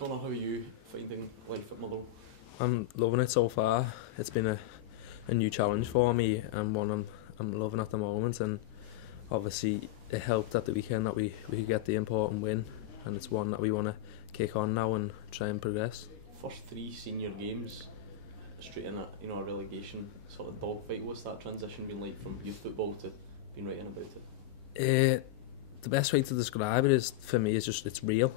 Conor, how are you finding life at Motherwell? I'm loving it so far. It's been a new challenge for me and one I'm loving at the moment, and obviously it helped at the weekend that we could get the important win, and it's one that we want to kick on now and try and progress. First three senior games, straight in a relegation sort of dogfight. What's that transition been like from youth football to being writing about it? The best way to describe it is, for me, is just it's real.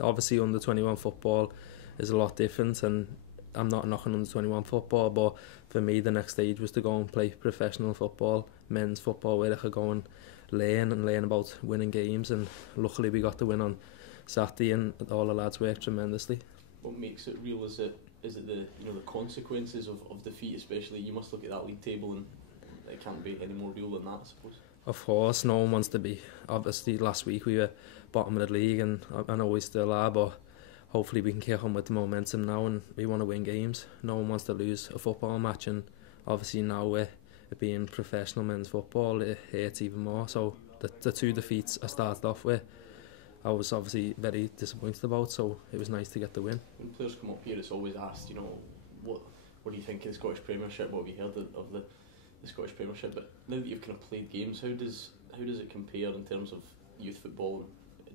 Obviously under 21 football is a lot different, and I'm not knocking under 21 football, but for me the next stage was to go and play professional football, men's football, where I could go and learn about winning games, and luckily we got the win on Saturday and all the lads worked tremendously. What makes it real? Is it the consequences of defeat? Especially, you must look at that league table and it can't be any more real than that, I suppose. Of course, no one wants to be. Obviously, last week we were bottom of the league, and I know we still are, but hopefully we can kick on with the momentum now, and we want to win games. No one wants to lose a football match, and obviously now we're being professional men's football, it hurts even more. So the two defeats I started off with, I was obviously very disappointed about, so it was nice to get the win. When players come up here, it's always asked, what do you think of the Scottish Premiership? What have you heard of the Scottish Premiership? But now that you've kind of played games, how does it compare in terms of youth football?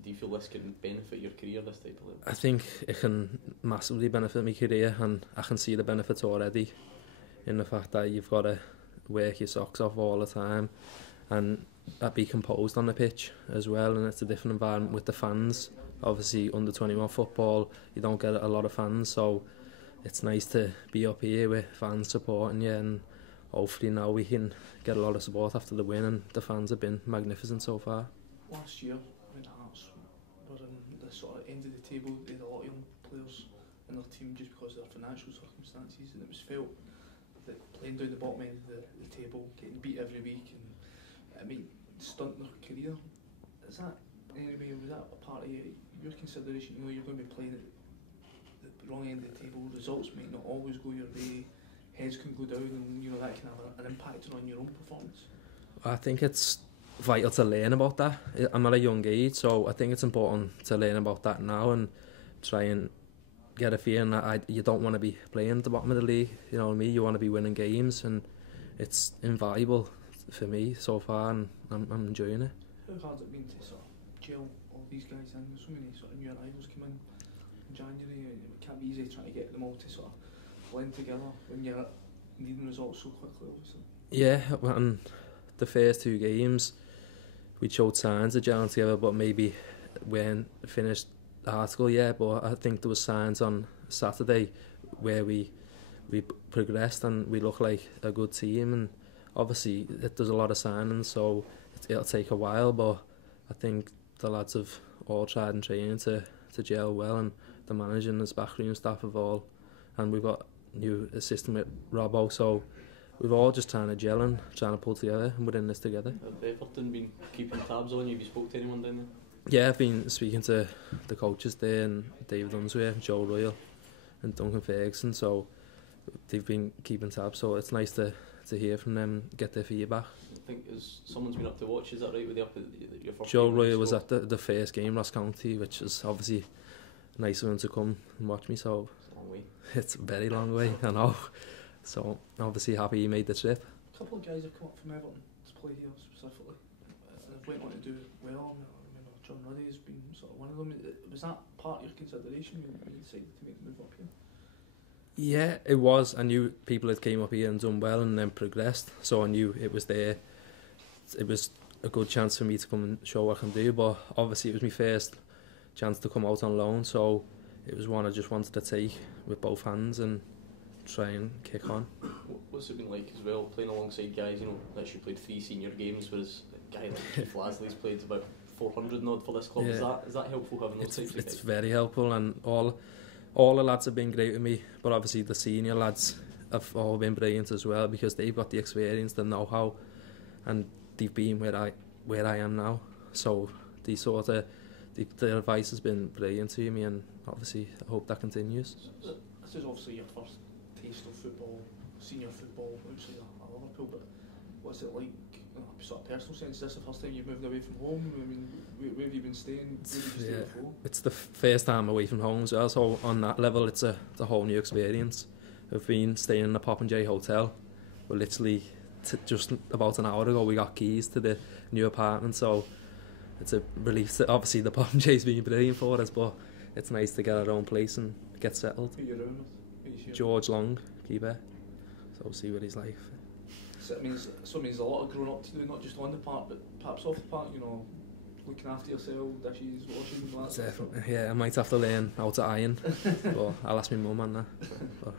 Do you feel this can benefit your career, this type of level? I think it can massively benefit my career, and I can see the benefits already in the fact that you've got to work your socks off all the time and be composed on the pitch as well, and it's a different environment with the fans. Obviously under 21 football you don't get a lot of fans, so it's nice to be up here with fans supporting you, and hopefully now we can get a lot of support after the win, and the fans have been magnificent so far. Last year when Hearts were in the sort of end of the table, they had a lot of young players in their team just because of their financial circumstances, and it was felt that playing down the bottom end of the table, getting beat every week, and it might stunt their career. Is that, anyway, was that a part of your consideration? You're going to be playing at the wrong end of the table, results might not always go your way, heads can go down, and that can have an impact on your own performance. I think it's vital to learn about that. I'm at a young age, so I think it's important to learn about that now and try and get a feeling that you don't want to be playing at the bottom of the league. You know what I mean? You want to be winning games, and it's invaluable for me so far, and I'm enjoying it. How hard has it been to sort of gel all these guys in? There's so many sort of new arrivals come in January, and it can't be easy trying to get them all to sort of blend together when you're needing results so quickly, obviously. Yeah, well, the first two games we showed signs of gelling together, but maybe we hadn't finished the article yet. But I think there was signs on Saturday where we progressed and we look like a good team, and obviously there's a lot of signings, so it'll take a while, but I think the lads have all tried in training to gel well, and the manager and his backroom staff have all, and we've got new assistant with Robbo, so we've all just trying to gel and trying to pull together, and we're in this together. Have Everton been keeping tabs on you? Have you spoke to anyone down there? Yeah, I've been speaking to the coaches there, and David Unsworth, Joe Royal and Duncan Ferguson, so they've been keeping tabs, so it's nice to hear from them, get their feedback. I think someone's been up to watch, is that right, with you up at your first Joe game? Royal was at the first game, Ross County, which is obviously nice of him to come and watch me, so It's a long way. it's a very long way, I know. So obviously happy he made the trip. A couple of guys have come up from Everton to play here specifically, and they've went on to do well. I remember John Ruddy has been sort of one of them. Was that part of your consideration when you decided to make the move up here? Yeah, it was. I knew people had came up here and done well and then progressed, so I knew it was there. It was a good chance for me to come and show what I can do, but obviously it was my first chance to come out on loan, so it was one I just wanted to take with both hands and try and kick on. What's it been like as well, playing alongside guys, that you played 3 senior games, whereas a guy like Keith Lasley's played about 400 and odd for this club? Yeah. Is that helpful having those types of guys? It's very helpful, and all the lads have been great with me, but obviously the senior lads have all been brilliant as well, because they've got the experience, the know-how, and they've been where I am now. So their advice has been brilliant to me, and obviously I hope that continues. This is obviously your first taste of football, senior football, obviously at Liverpool, but what's it like, sort of personal sense? Is this the first time you've moved away from home? I mean, where have you been staying? Where did you stay before? It's the first time away from home as well, so on that level it's a whole new experience. I've been staying in the Popinjay Hotel. We're literally just about an hour ago we got keys to the new apartment, so it's a relief. Obviously the Popinjay's been brilliant for us, but it's nice to get our own place and get settled. Who you around with? George Long, keeper, so we'll see what he's like. So it means a lot of growing up to do, not just on the park but perhaps off the park, you know, looking after yourself, dishes, washing, all that. Definitely, yeah, I might have to learn how to iron, but I'll ask my mum on that. But